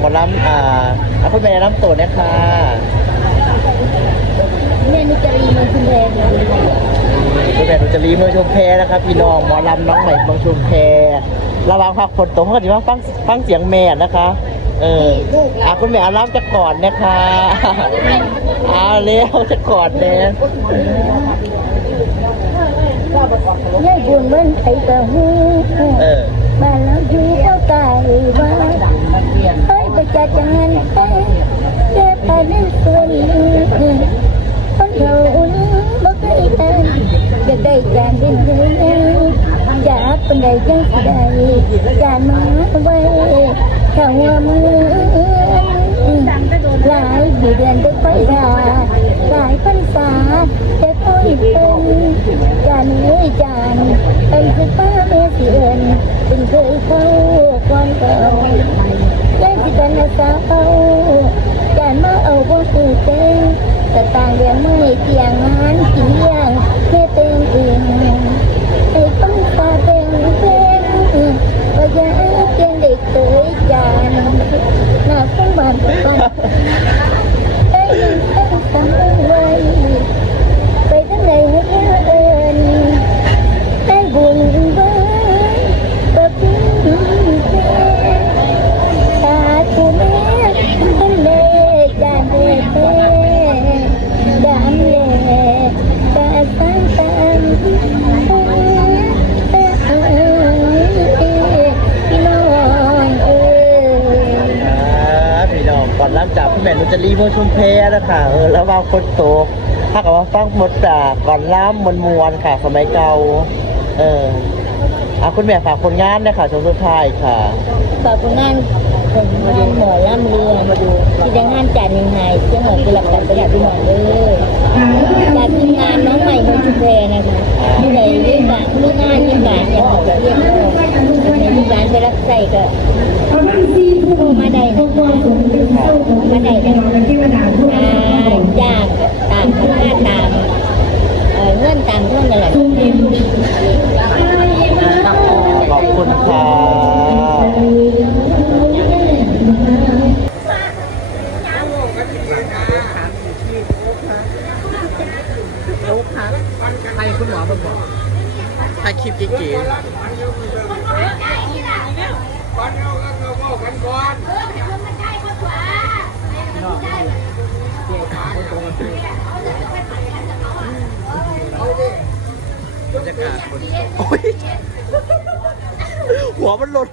หมอลำอ่าเอาคุณแม่น้ำตัวนะคะแม่นุจรีมันคุณแรงคุณแม่หนูจะรีเมืองชุมแพนะคะพี่น้องหมอลำน้องใหม่เมืองชุมแพระวังพักฝนตกเขาก็จะว่าฟังฟังเสียงแม่นะคะ เอออะคุณแม่เอาล้ำจะก่อนนะคะอ่าเร็วจะก่อนเนี่ยยายบุญมันไทยกะหูเออบ้านเราอยู่ก็ไกลว่า ให้ประจัดจานให้แก้ปัญหาส่วนนี้คนเราบ่เคยทานจะได้จานดินเลยอยากเป็นใดจังสิได้จานมาไว้ถ้าวมือหลายเดือนได้ไปดาหลายพรรษาจะค่อยเป็นจานเอ้ยจานเป็นสิป้าเมียเสียนเป็นเคยเข้าก่อนเก่า เป็นอาสาวจานมาเอาบ่คือเต้งสตางค์เลี้ยงไม่เตียงงานกินเลี้ยงแม่เต็งเองไอ้ต้องตาเต็งเป็งก็ยังเตียงเด็กเคยจานหน้าคุ้มบานปันได้ แม่นูจะรีเมืองชุมแพนะคะเออแล้ววางฝนตถ้ากับว่าฟังหมดจากก่อนล้ำมวลมวลๆค่ะ สมัยเก่าเอออะคุณแม่ฝากผลงานนะคะช่วงสุดท้ายค่ะฝากผลงานผลงานหมอล่ำเรือมาดูที่จะงานจัดยังไงเชื่อหมอกุหลับกันประหยัดพี่หมอเลยจากทีมงานน้องใหม่มชุมแพนะคะผู้ใดเรื่องการเรื่งานเรื่งการอย่างเรียกว่าในที่ร้านไปรับใส่ก็โทรมาได้นะ มาได้นะอ่าจากตามค่าตามเอ่อเงื่อนตามเท่านั้นแหละขอบคุณค่ะใครคุณหมอบอกถ่ายคลิปเก๋บ โอ้ยหัวมันหล่น